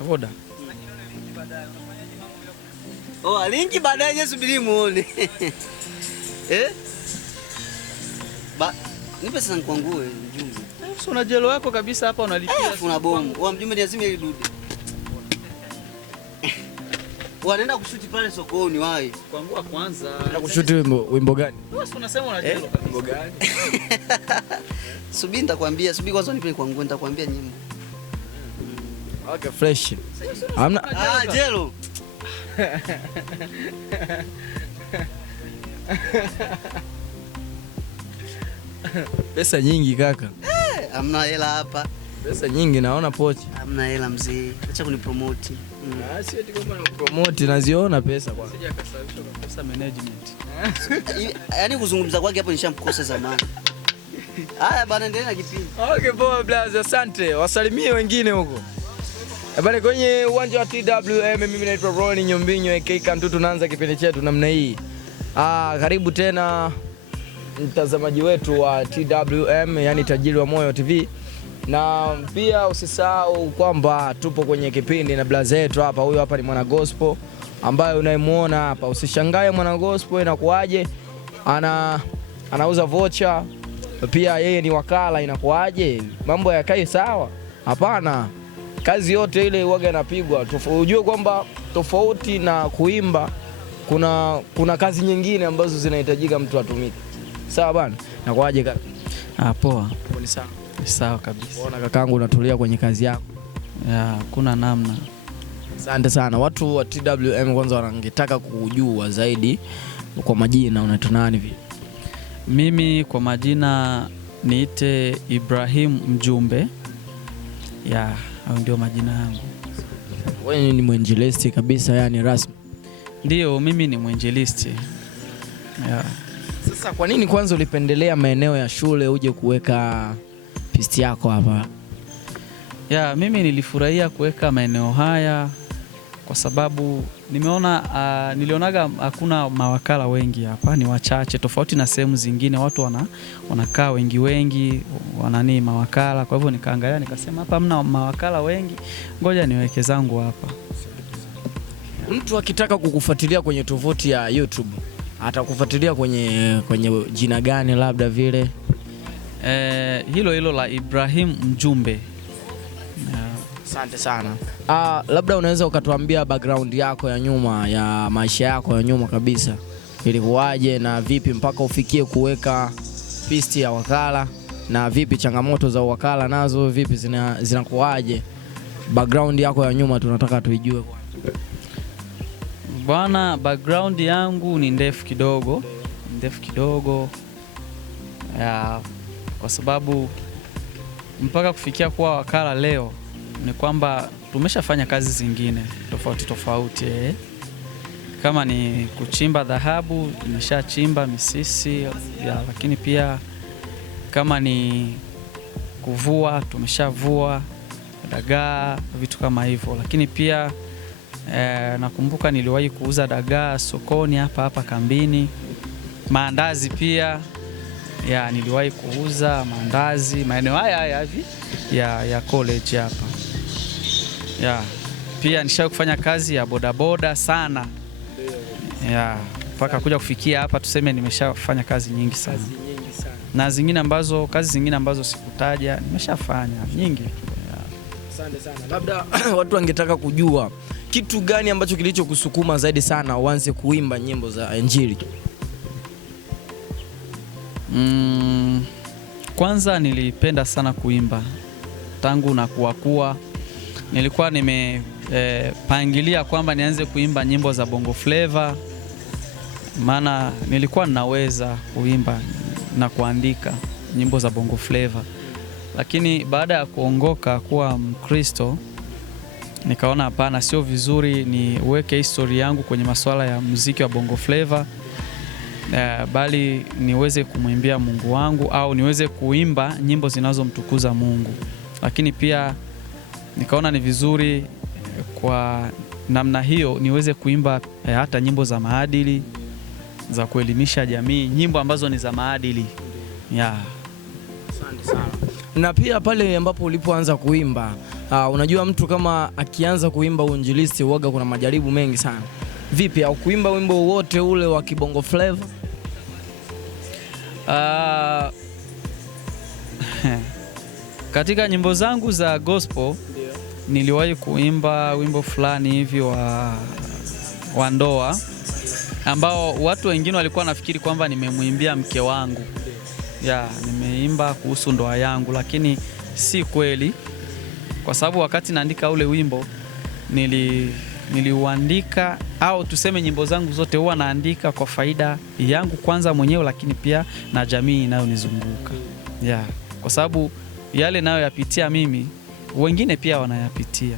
Voda. Oh, linki baadaye subiri muone. Nipe sasa kwangu mjumbe. Sasa una jelo yako kabisa hapa unalipia. Una bomu. Wa mjumbe ni lazima ile dude. Wanaenda kushuti pale sokoni wapi? Kwangu kwanza. Unaenda kushuti wimbo gani? Wewe unasema una jelo kabisa. Wimbo gani? Subiri nitakwambia, subiri kwanza nipe kwangu nitakwambia nyimbo. Okay, fresh. Hamna jelo. Pesa nyingi kaka. Hamna hela hapa. Pesa nyingi naona pochi. Hamna hela mzee. Acha kunipromote. Sio eti kwamba nakupromote, naziona pesa kwa. Sija kasababisha kwa pesa management. Yaani kuzungumza kwake hapo nishamkosa zamani. Haya bana, endelea na kipindi. Okay, poa blaza, asante. Wasalimie wengine huko. Bana, kwenye uwanja wa TWM mimi naitwa Ronnie Nyombinyo aka Kantu, tunaanza kipindi chetu namna hii. Karibu tena mtazamaji wetu wa TWM, yani Tajiri wa Moyo TV. Na pia usisahau kwamba tupo kwenye kipindi na blaza yetu hapa. Huyu hapa ni mwana gospel ambaye unayemuona hapa. Usishangae mwana gospel inakuaje anauza voucher, pia yeye ni wakala, inakuaje? Mambo yakae sawa? Hapana. Kazi yote ile huaga inapigwa. Ujue kwamba tofauti na kuimba kuna kazi nyingine ambazo zinahitajika mtu atumike. Sawa bana? Inakuaje kaka? Poa. Ni sawa. Sawa kabisa. Unaona kakaangu unatulia kwenye kazi yako. Kuna namna. Asante sana. Watu wa TWM kwanza wanangetaka kujua zaidi kwa majina, unaitwa nani vipi? Mimi kwa majina niite Ibrahim Mjumbe. Hayo ndio majina yangu. Wewe ni mwinjilisti kabisa, yani rasmi? Ndio, mimi ni mwinjilisti. Sasa kwa nini kwanza ulipendelea maeneo ya shule uje kuweka pisti yako hapa? Mimi nilifurahia kuweka maeneo haya kwa sababu nilionaga hakuna mawakala wengi hapa, ni wachache tofauti na sehemu zingine watu wanakaa wengi wanani mawakala. Kwa hivyo nikaangalia nikasema hapa hamna mawakala wengi, ngoja niweke zangu hapa. Mtu akitaka kukufuatilia kwenye tovuti ya YouTube atakufuatilia kwenye jina gani labda vile? Hilo la Ibrahim Mjumbe. Asante sana. Labda unaweza ukatuambia background yako ya nyuma, ya maisha yako ya nyuma kabisa. Ilikuwaje na vipi mpaka ufikie kuweka pisti ya wakala, na vipi changamoto za wakala nazo vipi zinakuwaje? Background yako ya nyuma tunataka tuijue bwana. Background yangu ni ndefu kidogo. Kwa sababu mpaka kufikia kuwa wakala leo ni kwamba tumeshafanya kazi zingine tofauti. Kama ni kuchimba dhahabu, nimeshachimba misisi lakini pia kama ni kuvua, tumeshavua dagaa, vitu kama hivyo. Lakini pia nakumbuka niliwahi kuuza dagaa sokoni hapa kambini. Maandazi pia niliwahi kuuza maandazi maeneo haya hivi ya college hapa. Pia nishawahi kufanya kazi ya bodaboda sana. Mpaka kuja kufikia hapa tuseme nimeshafanya kazi nyingi sana. Na kazi zingine ambazo sikutaja nimeshafanya nyingi. Asante sana. Labda watu wangetaka kujua kitu gani ambacho kilichokusukuma zaidi sana uanze kuimba nyimbo za Injili? Kwanza nilipenda sana kuimba tangu na kuwa nilikuwa nimepangilia kwamba nianze kuimba nyimbo za Bongo Flava, maana nilikuwa ninaweza kuimba na kuandika nyimbo za Bongo Flava. Lakini baada ya kuongoka kuwa Mkristo nikaona hapana, sio vizuri niweke historia yangu kwenye masuala ya muziki wa Bongo Flava, bali niweze kumwimbia Mungu wangu au niweze kuimba nyimbo zinazomtukuza Mungu. Lakini pia nikaona ni vizuri kwa namna hiyo niweze kuimba hata nyimbo za maadili, za kuelimisha jamii, nyimbo ambazo ni za maadili. Asante sana. Na pia pale ambapo ulipoanza kuimba, Unajua mtu kama akianza kuimba uinjilisti huaga kuna majaribu mengi sana. Vipi au kuimba wimbo wote ule wa kibongo flavor? Katika nyimbo zangu za gospel niliwahi kuimba wimbo fulani hivi wa ndoa ambao watu wengine walikuwa nafikiri kwamba nimemuimbia mke wangu. Nimeimba kuhusu ndoa yangu, lakini si kweli, kwa sababu wakati naandika ule wimbo niliuandika, au tuseme nyimbo zangu zote huwa naandika kwa faida yangu kwanza mwenyewe, lakini pia na jamii inayonizunguka. Kwa sababu yale nayo yapitia mimi, wengine pia wanayapitia.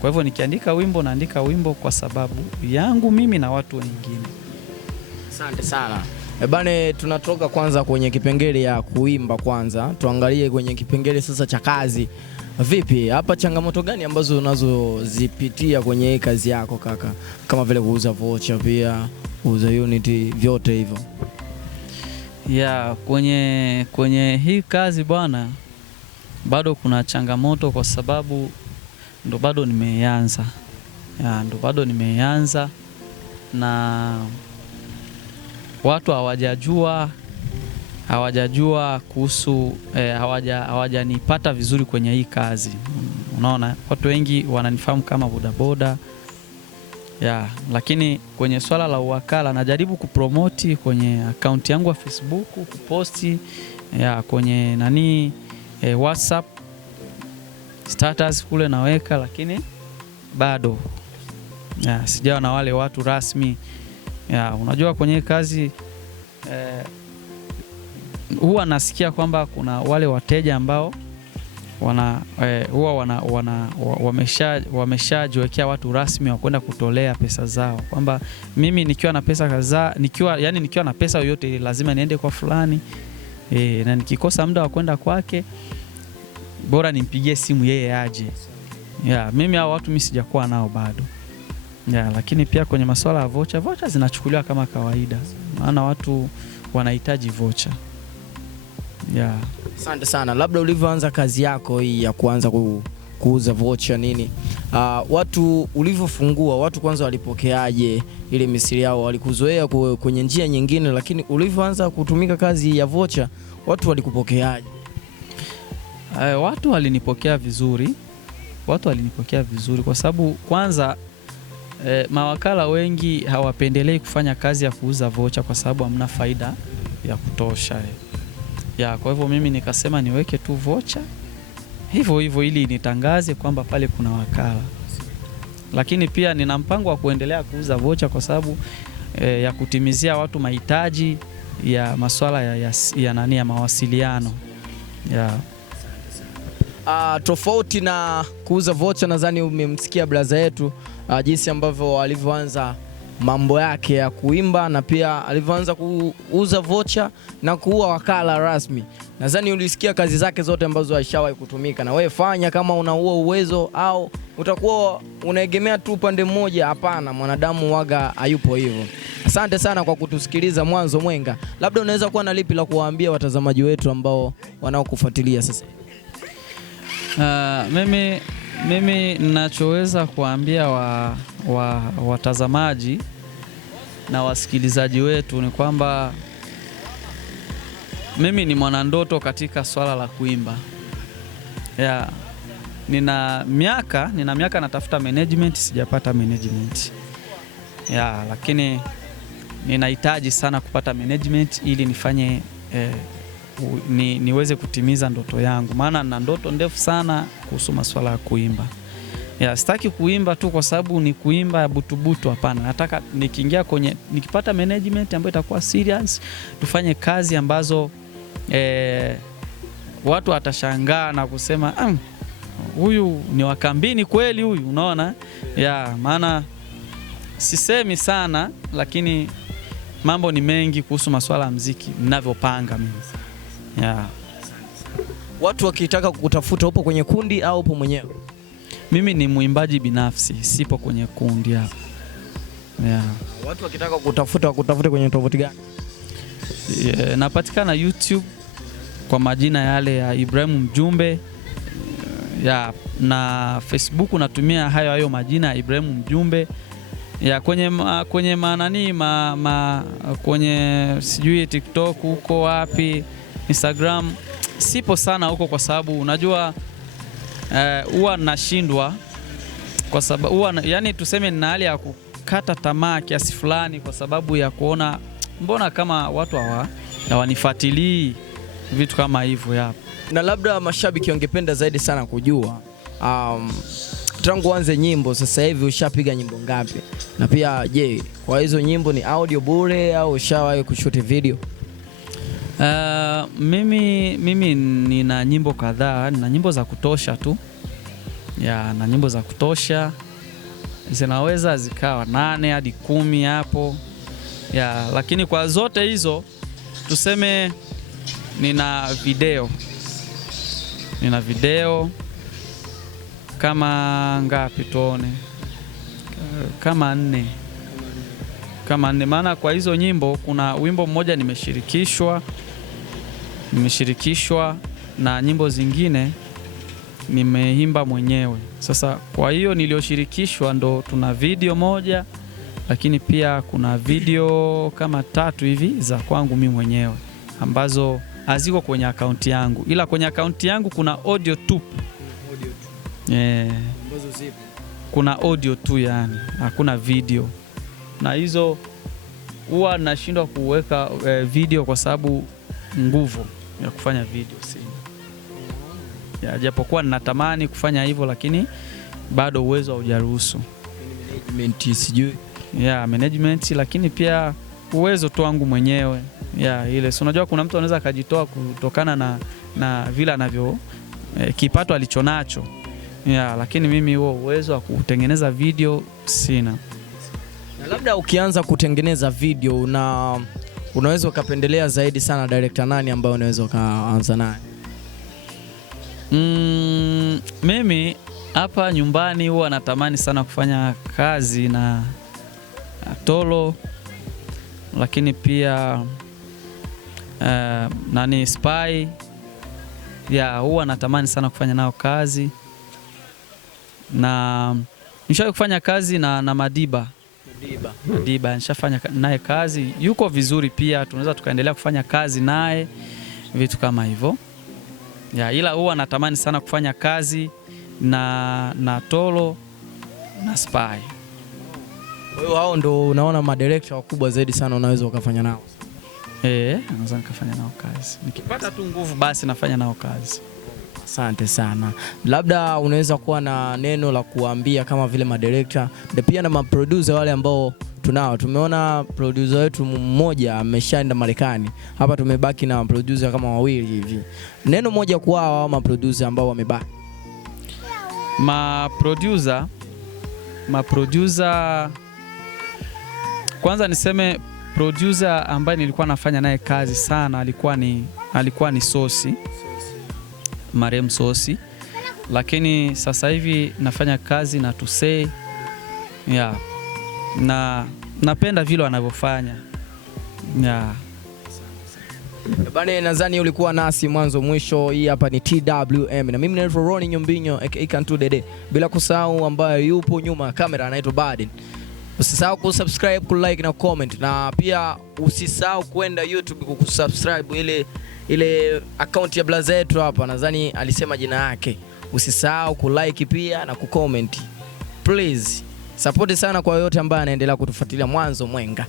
Kwa hivyo nikiandika wimbo, naandika wimbo kwa sababu yangu mimi na watu wengine. Asante sana. Bane, tunatoka kwanza kwenye kipengele ya kuimba kwanza, tuangalie kwenye kipengele sasa cha kazi. Vipi, hapa changamoto gani ambazo unazozipitia kwenye hii kazi yako kaka? Kama vile kuuza voucher, pia kuuza unity, vyote hivyo. Kwenye hii kazi bwana, bado kuna changamoto kwa sababu ndo bado nimeanza. Na watu hawajajua kuhusu hawajanipata vizuri kwenye hii kazi. Unaona, watu wengi wananifahamu kama bodaboda. Lakini kwenye swala la uwakala najaribu kupromoti kwenye account yangu wa Facebook, kuposti kwenye WhatsApp status kule naweka, lakini bado sijawa na wale watu rasmi. Unajua kwenye kazi huwa nasikia kwamba kuna wale wateja ambao wameshajiwekea watu rasmi wa kwenda kutolea pesa zao, kwamba mimi nikiwa na pesa kadhaa, nikiwa na pesa yoyote lazima niende kwa fulani, na nikikosa muda wa kwenda kwake bora nimpigie simu yeye aje. Mimi hao watu mimi sijakuwa nao bado. Lakini pia kwenye masuala ya voucher zinachukuliwa kama kawaida, maana watu wanahitaji voucher. Asante sana. Labda ulivyoanza kazi yako hii ya kuanza kuuza voucher nini, watu ulivyofungua, watu kwanza walipokeaje ile misiri yao? Walikuzoea kwenye njia nyingine, lakini ulivyoanza kutumika kazi ya voucher, watu walikupokeaje? Watu walinipokea vizuri. Kwa sababu kwanza mawakala wengi hawapendelei kufanya kazi ya kuuza voucher kwa sababu hamna faida ya kutosha. Kwa hivyo mimi nikasema niweke tu voucher hivyo ili nitangaze kwamba pale kuna wakala. Lakini pia nina mpango wa kuendelea kuuza voucher kwa sababu ya kutimizia watu mahitaji ya masuala ya mawasiliano. Tofauti na kuuza voucher, nadhani umemsikia brother yetu jinsi ambavyo alivyoanza mambo yake ya kuimba na pia alivyoanza kuuza voucher na kuwa wakala rasmi. Nadhani ulisikia kazi zake zote ambazo alishawahi kutumika. Na wewe fanya kama una huo uwezo, au utakuwa unaegemea tu upande mmoja? Hapana, mwanadamu waga hayupo hivyo. Asante sana kwa kutusikiliza mwanzo mwenga. Labda unaweza kuwa na lipi la kuwaambia watazamaji wetu ambao wanaokufuatilia sasa? Mimi ninachoweza kuambia watazamaji na wasikilizaji wetu ni kwamba mimi ni mwanandoto katika swala la kuimba. Nina miaka natafuta management, sijapata management. Lakini ninahitaji sana kupata management ili nifanye niweze kutimiza ndoto yangu, maana nina ndoto ndefu sana kuhusu masuala ya kuimba. Sitaki kuimba tu kwa sababu ni kuimba ya butubutu, hapana. Nataka nikipata management ambayo itakuwa serious, tufanye kazi ambazo watu watashangaa na kusema huyu ni wakambini kweli huyu, unaona? Maana sisemi sana, lakini mambo ni mengi kuhusu masuala ya muziki ninavyopanga mimi. Watu wakitaka kukutafuta, upo kwenye kundi au upo mwenyewe? Mimi ni muimbaji binafsi, sipo kwenye kundi hapa. Watu wakitaka kukutafuta, wakutafute kwenye tovuti gani? Napatikana YouTube kwa majina yale ya Ibrahim Mjumbe. ya, na Facebook natumia hayo majina Ibrahim Mjumbe. Ya, kwenye manani kwenye sijui TikTok huko wapi, Instagram sipo sana huko, kwa sababu unajua huwa nashindwa, kwa sababu huwa yani tuseme nina hali ya kukata tamaa kiasi fulani, kwa sababu ya kuona mbona kama watu hawanifuatilii vitu kama hivyo ya. Na labda mashabiki wangependa zaidi sana kujua tangu uanze nyimbo sasa hivi ushapiga nyimbo ngapi? Na pia je, kwa hizo nyimbo ni audio bure au ushawahi kushoot video? Mimi nina nyimbo kadhaa, nina nyimbo za kutosha tu. Ya, na nyimbo za kutosha zinaweza zikawa 8 hadi 10 hapo. Ya, lakini kwa zote hizo tuseme nina video kama ngapi tuone, kama 4, maana kwa hizo nyimbo kuna wimbo mmoja nimeshirikishwa na nyimbo zingine nimeimba mwenyewe. Sasa kwa hiyo nilioshirikishwa ndo tuna video moja, lakini pia kuna video kama 3 hivi za kwangu mimi mwenyewe ambazo haziko kwenye akaunti yangu, ila kwenye akaunti yangu kuna audio tu. Ambazo zipo. Kuna audio tu, yani hakuna video, na hizo huwa nashindwa kuweka video kwa sababu nguvu ya kufanya video sina. Ya, japokuwa ninatamani kufanya hivyo, lakini bado uwezo haujaruhusu. Management sijui. Ya, management, lakini pia uwezo tu wangu mwenyewe. Ya, ile si unajua kuna mtu anaweza akajitoa kutokana na vile anavyo kipato alichonacho. Ya, lakini mimi huo uwezo wa kutengeneza video sina. Na labda ukianza kutengeneza video unaweza ukapendelea zaidi sana director nani ambaye unaweza ukaanza naye? Mimi hapa nyumbani huwa natamani sana kufanya kazi na Tolo, lakini pia Spy. Ya, huwa natamani sana kufanya nao kazi, na nishawahi kufanya kazi na Madiba. Nishafanya naye kazi, yuko vizuri pia, tunaweza tukaendelea kufanya kazi naye, vitu kama hivyo. Ya, ila huwa natamani sana kufanya kazi na Tolo na Spy. Kwa hiyo hao ndo unaona madirector wakubwa zaidi sana unaweza ukafanya nao? Naweza nikafanya nao kazi. Nikipata tu nguvu basi nafanya nao kazi. Asante sana. Labda unaweza kuwa na neno la kuambia kama vile madirector na pia na maproducer wale ambao tunao. Tumeona producer wetu mmoja ameshaenda Marekani. Hapa tumebaki na producer kama 2 hivi. Neno moja kwa hao maproducer ambao wamebaki. Maproducer kwanza niseme producer ambaye nilikuwa nafanya naye kazi sana alikuwa ni Sosi. Marem Sosi. Lakini sasa hivi nafanya kazi na Tusei. Ya, na napenda vile wanavyofanya. Ya. Bane, nadhani ulikuwa nasi mwanzo mwisho. Hii hapa ni TWM na mimi naitwa Ronny Nyombinyo aka Kantu Dede, bila kusahau ambaye yupo nyuma ya kamera anaitwa Baden. Usisahau kusubscribe, kulike na comment, na pia usisahau kwenda YouTube kusubscribe ile account ya blaza yetu hapa, nadhani alisema jina yake. Usisahau kulike pia na kucomment. Please support sana kwa yote ambaye anaendelea kutufuatilia mwanzo mwenga.